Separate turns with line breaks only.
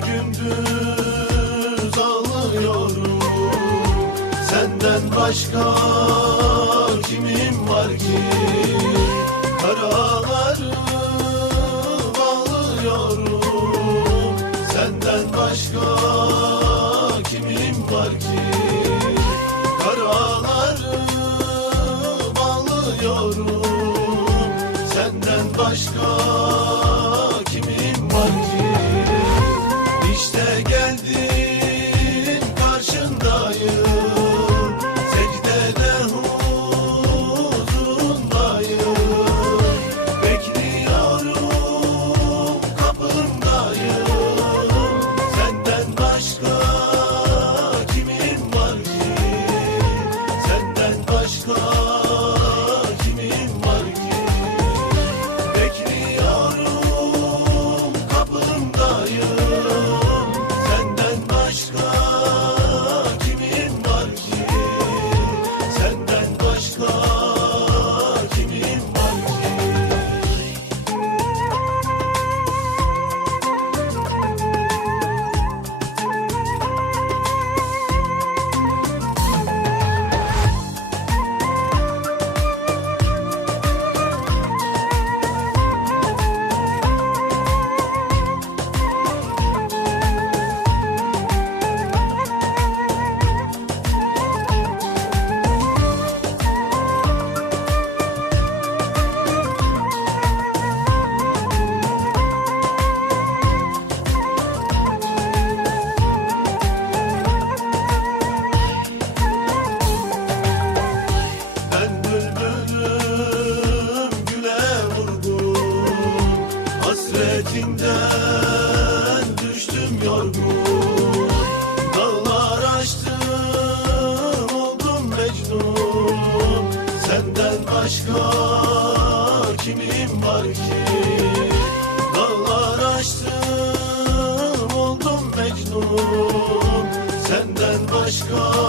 gündüz ağlıyorum. Senden başka kimim var ki? Karaları bağlıyorum. Senden başka kimim var ki? Karaları bağlıyorum. Senden başka Hasretinden düştüm yorgun. Dağlar aştım oldum mecnun. Senden başka kimim var ki? Dağlar aştım oldum mecnun. Senden başka